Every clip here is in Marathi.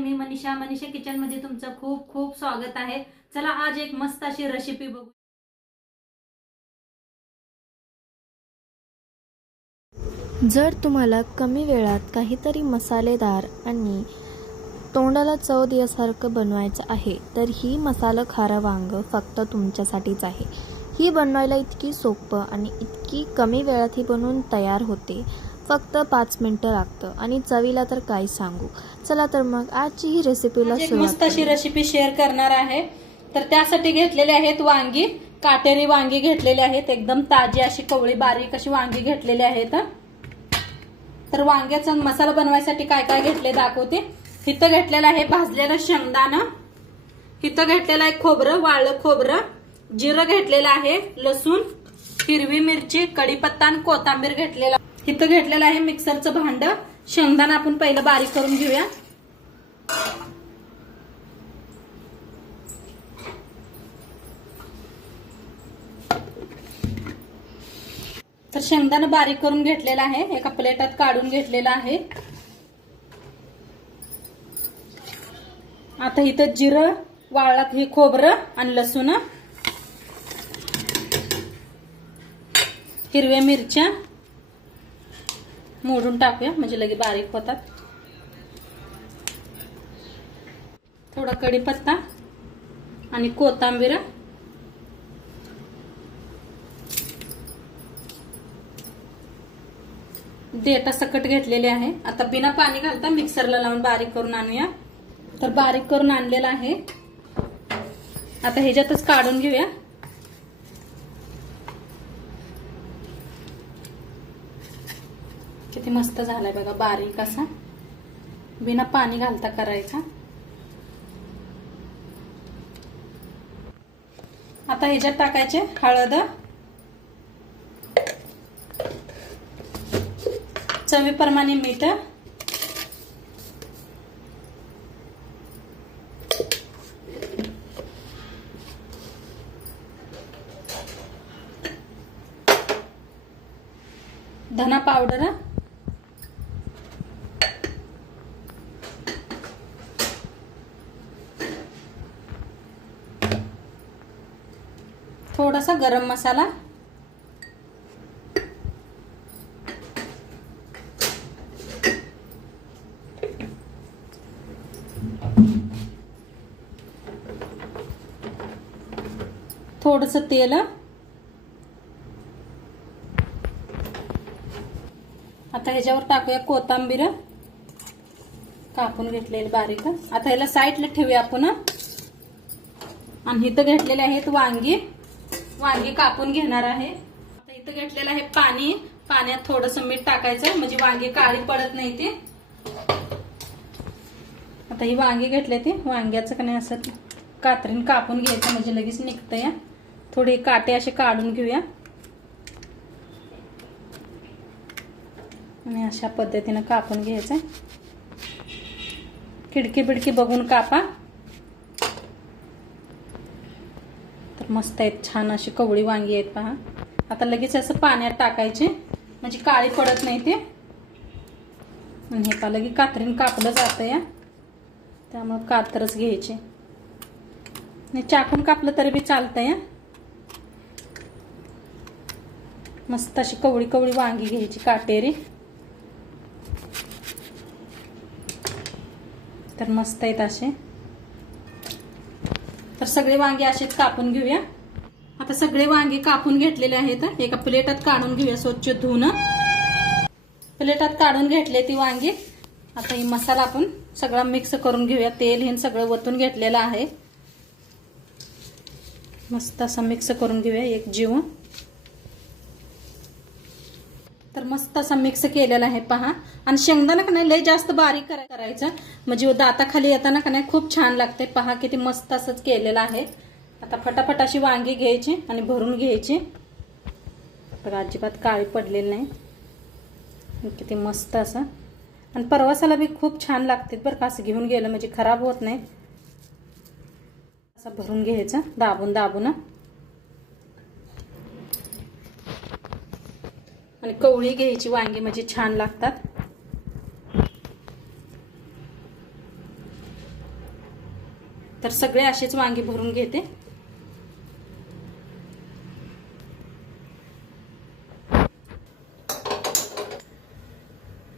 मी मनीषा किचन मध्ये तुमचं खूप खूप स्वागत आहे। चला आज एक मस्त अशी रेसिपी बघू। जर तुम्हाला कमी वेळात काहीतरी मसालेदार आणि तोंडाला चव देण्यासारखं बनवायचं आहे तर ही मसाला खारं वांग फक्त तुमच्यासाठीच आहे। ही बनवायला इतकी सोपं आणि इतकी कमी वेळात ही बनवून तयार होते। फक्त 5 मिनिटं लागतं आणि चवीला तर काय सांगू। चला तर मग आजची ही रेसिपीला सुरुवात मस्त अशी रेसिपी शेअर करणार आहे। तर त्यासाठी घेतलेले आहेत वांगी, काटेरी वांगी घेतलेले आहेत, एकदम ताजी अशी कवळी बारीक अशी वांगी घेतलेली आहेत। तर वांग्याचा मसाला बनवायसाठी काय काय घेतले दाखवते। इथं घेतलेलं आहे भाजलेलं शेंगदाणा, इथं घेतलेलं आहे खोबरं, वाळलं खोबरं, जिरं घेतलेलं आहे, लसूण, हिरवी मिरची, कढीपत्ता आणि कोथिंबीर घेतलेला। इथं घेतलेलं आहे मिक्सरचं भांड। शेंगदाणा आपण पहिलं बारीक करून घेऊया। तर शेंगदाणा बारीक करून घेतलेला आहे, एका प्लेटात काढून घेतलेला आहे। आता इथं जिरं, वाळलं हे खोबरं आणि लसूण, हिरव्या मिरच्या मोडून टाकूया म्हणजे लगे बारीक होतात। थोडा कढीपत्ता आणि कोथिंबीर, देठा सकट घेतलेले आहे। आता बिना पाणी घालता मिक्सरला लावून बारीक करून आणूया। तर बारीक करून आणलेला आहे, आता ह्याच्यातच काढून घेऊया। किती मस्त झालाय बघा, बारीक असा, बिना पाणी घालता करायचा। आता ह्याच्यात टाकायचे हळद, चवीप्रमाणे मीठ, धना पावडर, थोडासा गरम मसाला, थोडंसं तेल, आता ह्याच्यावर टाकूया कोथिंबीर कापून घेतलेली बारीक। आता ह्याला साईडला ठेवूया आपण। आणि इथं घेतलेले आहेत वांगी, वांगी कापून घेणार आहे। आता इथं घेतलेलं आहे पाणी, पाण्यात थोडंसं मीठ टाकायचं म्हणजे वांगी काळी पडत नाही ते। आता ही वांगी घेतले ते वांग्याचं का नाही असं कात्रीन कापून घ्यायचं म्हणजे लगेच निघतंय। थोडे काटे असे काढून घेऊया आणि अशा पद्धतीने कापून घ्यायचं। खिडकी बिडकी बघून कापा। तर मस्त आहेत, छान अशी कवळी वांगी आहेत पहा। आता लगेच असं पाण्यात टाकायचे म्हणजे काळी पडत नाही ते। आणि हे पहा लगेच कात्रीन कापलं जातं या, त्यामुळे कात्रच घ्यायचे, नाही चाकून कापलं तरी बी चालतं या। मस्त अशी कवळी कवळी वांगी घ्यायची काटेरी। तर मस्त आहेत असे। तर सगळे वांगे असेच कापून घेऊया। आता सगळे वांगे कापून घेतलेले आहेत, एका प्लेटात काढून घेऊया स्वच्छ धुवून। प्लेटात काढून घेतले ती वांगी। आता ही मसाला आपण सगळा मिक्स करून घेऊया। तेल हे सगळं वतून घेतलेलं आहे, मस्त असं मिक्स करून घेऊया एक जीव। तर मस्त असं मिक्स केलेला आहे पहा। आणि शेंगदाणा का नाही लय जास्त बारीक करायचं म्हणजे दाताखाली येताना का नाही खूप छान लागते पहा। किती मस्त असंच केलेलं आहे। आता फटाफट अशी वांगी घ्यायची आणि भरून घ्यायची बघा, अजिबात काळी पडलेली नाही, किती मस्त असं। आणि प्रवासाला बी खूप छान लागते बरं का, असं घेऊन गेलं म्हणजे खराब होत नाही। असं भरून घ्यायचं दाबून दाबून। आणि कवळी घ्यायची वांगी म्हणजे छान लागतात। तर सगळे असेच वांगी भरून घेते.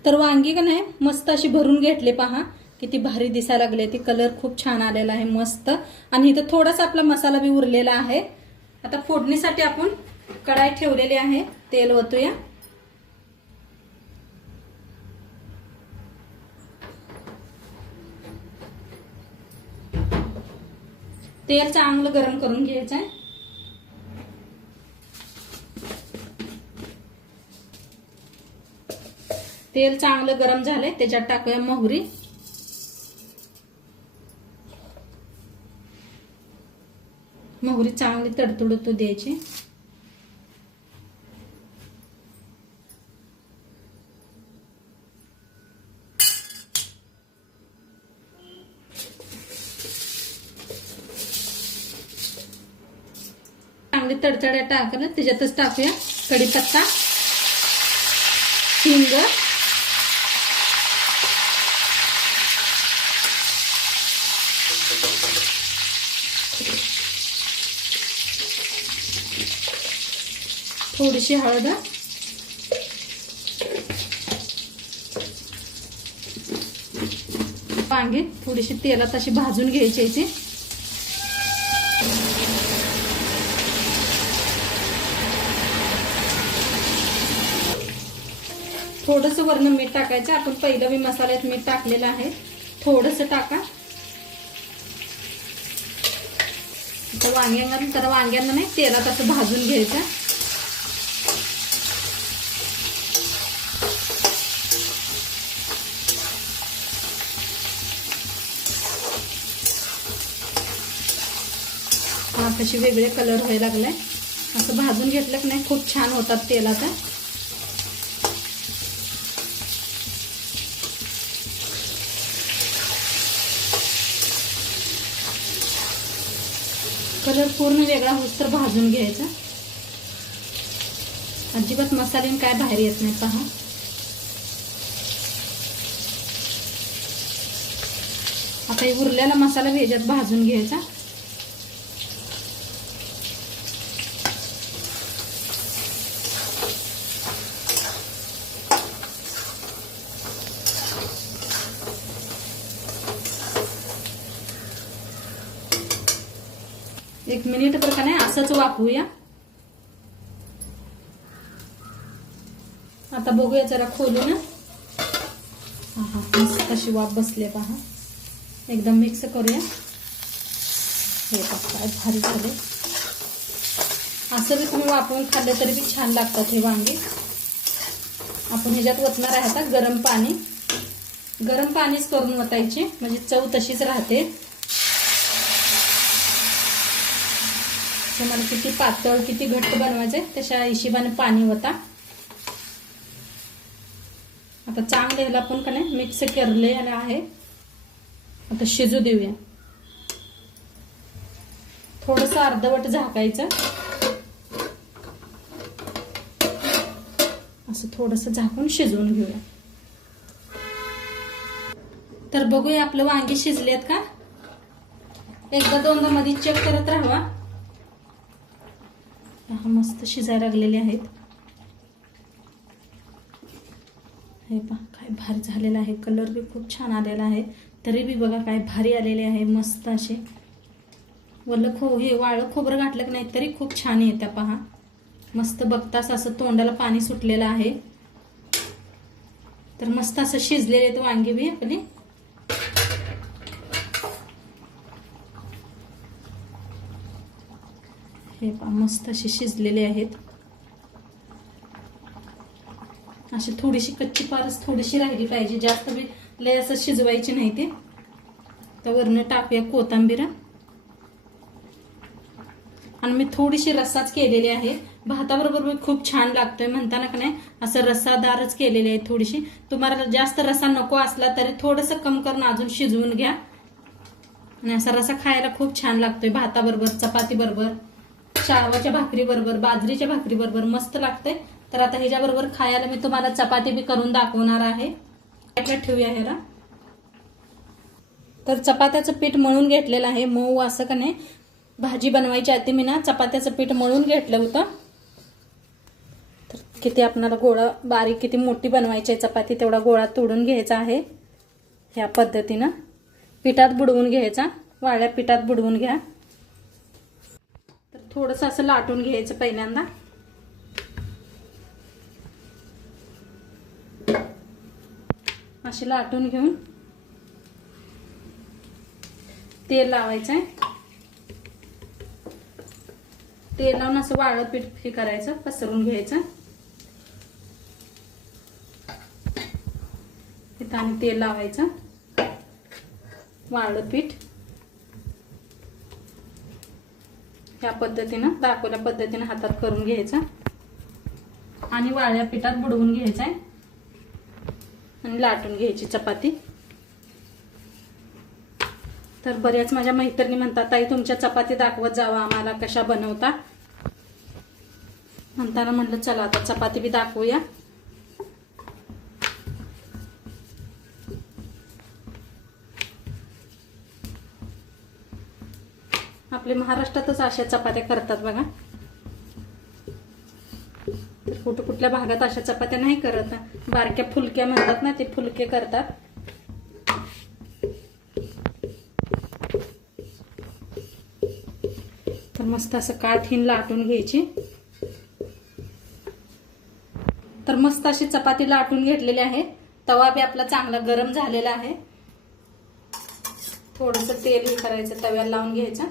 तर वांगी का नाही मस्त अशी भरून घेतले. पहा किती भारी दिसायला लागले. ती कलर खूप छान आलेला आहे मस्त. आणि इथं थोडासा आपला मसाला बी उरलेला आहे. आता फोडणीसाठी आपण कढाई ठेवलेली आहे. तेल ओतूया. तेल चांगलं गरम करून घ्यायचं आहे. तेल चांगलं गरम झालंय. त्याच्यात टाकूया मोहरी. मोहरी चांगली तडतडू द्यायची. चांगली तडतड्या टाकलं त्याच्यातच टाकूया कढीपत्ता, हिंग, थोडीशी हळद, वांगी थोडीशी तेलात अशी भाजून घ्यायची इथे. थोडंसं वरनं मीठ टाकायचं. आपण पहिलं मी मसाल्यात मीठ टाकलेलं आहे. थोडंसं टाका. तर वांग्यांना नाही तेलात असं भाजून घ्यायचं. हा कशी वेगळे कलर व्हायला लागलाय. असं भाजून घेतलं की नाही खूप छान होतात तेलात. कलर पूर्ण वेगळा होस तर भाजून घ्यायचा. अजिबात मसाले काय बाहेर येत नाही. पहा आता हे उरलेला मसाला ह्याच्यात भाजून घ्यायचा. एक मिनिट तर का नाही असंच वाफवूया. आता बघूया जरा खोलून. हा मस्त अशी वाफ बसले. पहा एकदम मिक्स करूया. हे काय भारी झाले. असं बी तुम्ही वाफवून खाल्लं तरी बी छान लागतात हे वांगे. आपण ह्याच्यात ओतणार आहे आता गरम पाणी. गरम पाणीच करून ओतायचे म्हणजे चव तशीच राहते. तुम्हाला किती पातळ किती घट्ट बनवायचंय तशा हिशोबाने पाणी ओता. आता चांगले ह्याला आपण का नाही मिक्स करले आहे. आता शिजू देऊया. थोडंसं अर्धवट झाकायचं. असं थोडंसं झाकून शिजवून घेऊया. तर बघूया आपलं वांगी शिजलेत का. एकदा दोनदा मध्ये चेक करत राहावा. हा मस्त शिजायला लागलेले आहेत. हे पहा काय भारी झालेला आहे. कलर बी खूप छान आलेला आहे. तरी बी बघा काय भारी आलेले आहे. मस्त असे हे वाळं खोबरं घातलं की नाही तरी खूप छान येत्या. पहा मस्त बघताच असं तोंडाला पाणी सुटलेलं आहे. तर मस्त असं शिजलेले आहेत वांगी बी आपली. हे पहा मस्त असे शिजलेले आहेत. अशी थोडीशी कच्ची पारस थोडीशी राहिली पाहिजे. जास्त बी लय असं शिजवायची नाही ते. तर वरनं टाकूया कोथिंबीर. आणि मी थोडीशी रस्साच केलेली आहे. भाताबरोबर मी खूप छान लागतोय म्हणताना का नाही असं रस्सादारच केलेली आहे. थोडीशी तुम्हाला जास्त रस्सा नको असला तरी थोडंसं कम करून अजून शिजवून घ्या. आणि असा रस्सा खायला खूप छान लागतोय. भाताबरोबर, चपाती बरोबर, शाळवाच्या भाकरी बरोबर, बाजरीच्या भाकरी बरोबर मस्त लागते. तर आता ह्याच्याबरोबर खायला मी तुम्हाला चपाती बी करून दाखवणार आहे. ठेवूया ह्याला. तर चपात्याचं पीठ मळून घेतलेलं आहे, मऊ असं का नाही. भाजी बनवायच्या आधी मी ना चपात्याचं पीठ मळून घेतलं होतं. तर किती आपल्याला गोळा बारीक किती मोठी बनवायची आहे चपाती तेवढा गोळा तोडून घ्यायचा आहे. ह्या पद्धतीनं पिठात बुडवून घ्यायचा, वाळ्या पिठात बुडवून घ्या. तर थोडंसं असं लाटून घ्यायचं पहिल्यांदा. अशी लाटून घेऊन तेल लावायचं आहे. तेल लावून असं वाळं पीठ हे करायचं, पसरून घ्यायचं. इथं आणि तेल लावायचं, वाळं पीठ या पद्धतीनं दाखवल्या पद्धतीनं हातात करून घ्यायचं आणि वाळ्या पिठात बुडवून घ्यायचं आहे आणि लाटून घ्यायची चपाती. तर बऱ्याच माझ्या मैत्रिणी म्हणतात ताई तुमच्या चपाती दाखवत जावा आम्हाला कशा बनवता. म्हणताना म्हटलं चला आता चपाती बी दाखवूया. आपले महाराष्ट्रातच अशा चपात्या करतात बघा. कुठं कुठल्या भागात अशा चपात्या नाही करत, बारक्या फुलक्या म्हणतात ना, ते फुलके करतात. तर मस्त असं काठीन लाटून घ्यायची. तर मस्त अशी चपाती लाटून घेतलेली आहे. तवा बी आपला चांगला गरम झालेला आहे. थोडंसं तेल हे करायचं, तव्याला लावून घ्यायचं.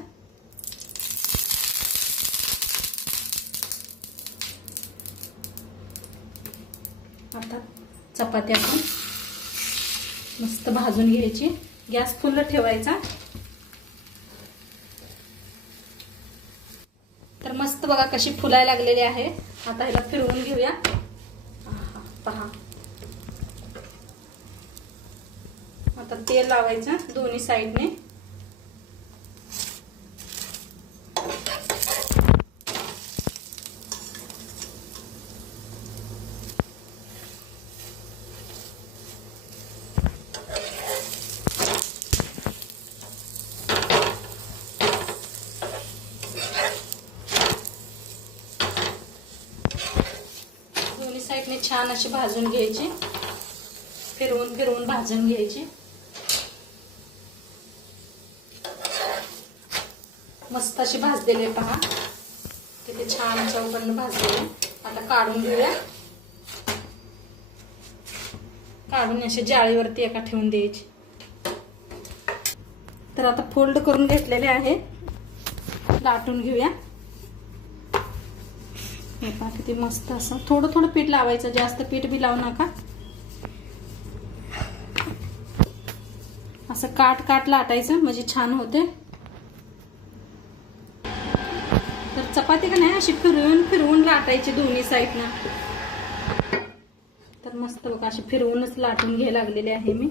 आता चपाती आपण मस्त भाजून घ्यायची. गॅस फुल ठेवायचा. तर मस्त बघा कशी फुलायला लागलेली आहे. आता ह्याला फिरवून घेऊया. पहा आता तेल लावायचं दोन्ही साईडने. साईडने छान अशी भाजून घ्यायची, फिरवून फिरवून भाजून घ्यायची. मस्त अशी भाजलेली आहे पहा, किती छान चौकन भाजलेली. आता काढून घेऊया. काढून अशी जाळीवरती एका ठेवून द्यायची. तर आता फोल्ड करून घेतलेले आहे, लाटून घेऊया. हे पहा किती मस्त असं थोडं थोडं पीठ लावायचं, जास्त पीठ बी लावू नका. असं काट काट लाटायचं म्हणजे छान होते. तर चपाती का नाही अशी फिरवून फिरवून लाटायची दोन्ही साईडनं. तर मस्त बघा अशी फिरवूनच लाटून घ्यायला लागलेली आहे मी.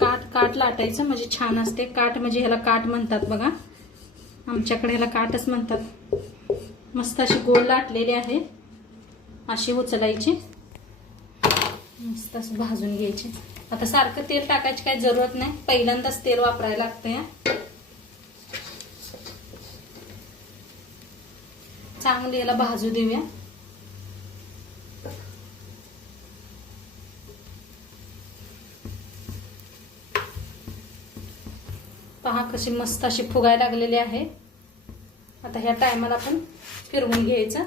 काट काट लाटायचं म्हणजे छान असते. काट म्हणजे ह्याला काट म्हणतात बघा, आमच्याकडे ह्याला काटच म्हणतात. मस्त अशी गोल लाटलेली आहे. अशी उचलायची, मस्त असं भाजून घ्यायची. आता सारखं तेल टाकायची काही जरूरत नाही, पहिल्यांदाच तेल वापरायला लागतं. चांगली याला भाजू देऊया. पहा कशी मस्त अशी फुगायला लागलेली आहे. आता ह्या टायमाला आपण फिरवून घ्यायचं.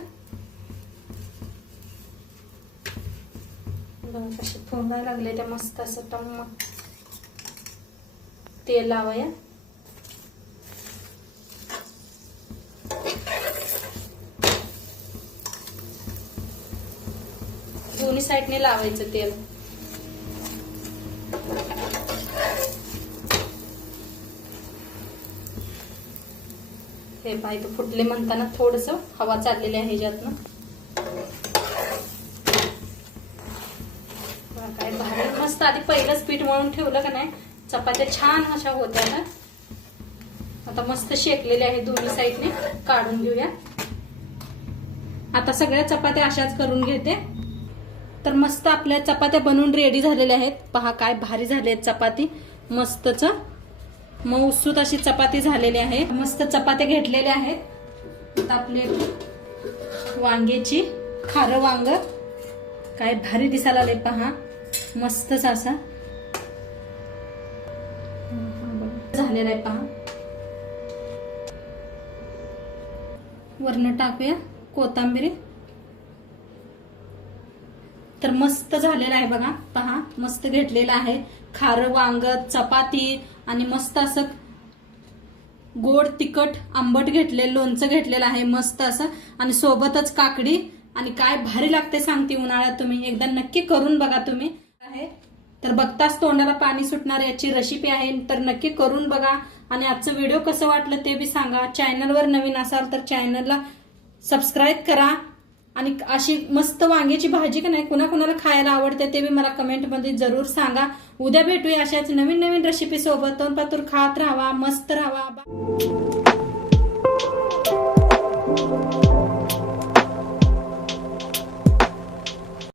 बघा कशी फुगायला लागले त्या मस्त असं टम्म. तेल लावूया. दोन्ही साईडने लावायचं तेल. हे पाय तो फुटले म्हणताना थोडस हवा चाललेली आहे ह्याच्यातनं. काय भारी मस्त. आधी पहिलंच पीठ मळून ठेवलं का नाही चपात्या छान अशा होत्या ना. आता मस्त शेकलेले आहे दोन्ही साईडने. काढून घेऊया. आता सगळ्या चपात्या अशाच करून घेते. तर मस्त आपल्या चपात्या बनवून रेडी झालेल्या आहेत. पहा काय भारी झाली आहेत चपाती. मस्तच मऊसूत अशी चपाती झालेली आहे. मस्त चपात्या घेतलेल्या आहेत. आता आपले वांग्याची खारं वांग काय भारी दिसायला आले पहा. मस्तच असा झालेला आहे पहा. वरण टाकूया कोथिंबीर. तर मस्त झालेला आहे बघा. पहा मस्त घेतलेला आहे खारं वांग, चपाती आणि मस्त असं गोड तिखट आंबट घेतलेलं लोणचं घेतलेलं आहे मस्त असं. आणि सोबतच काकडी. आणि काय भारी लागते सांगते उन्हाळ्यात. तुम्ही एकदा नक्की करून बघा तुम्ही. आहे तर बघताच तोंडाला पाणी सुटणार याची रेसिपी आहे. तर नक्की करून बघा. आणि आजचं व्हिडिओ कसं वाटलं ते बी सांगा. चॅनलवर नवीन असाल तर चॅनलला सबस्क्राईब करा. आणि अशी मस्त वांग्याची भाजी का नाही कुणाकुणाला खायला आवडते ते बी मला कमेंटमध्ये जरूर सांगा. उद्या भेटूया अशाच नवीन नवीन रेसिपी सोबत. तोंडपातूर खात राहावा, मस्त राहावा.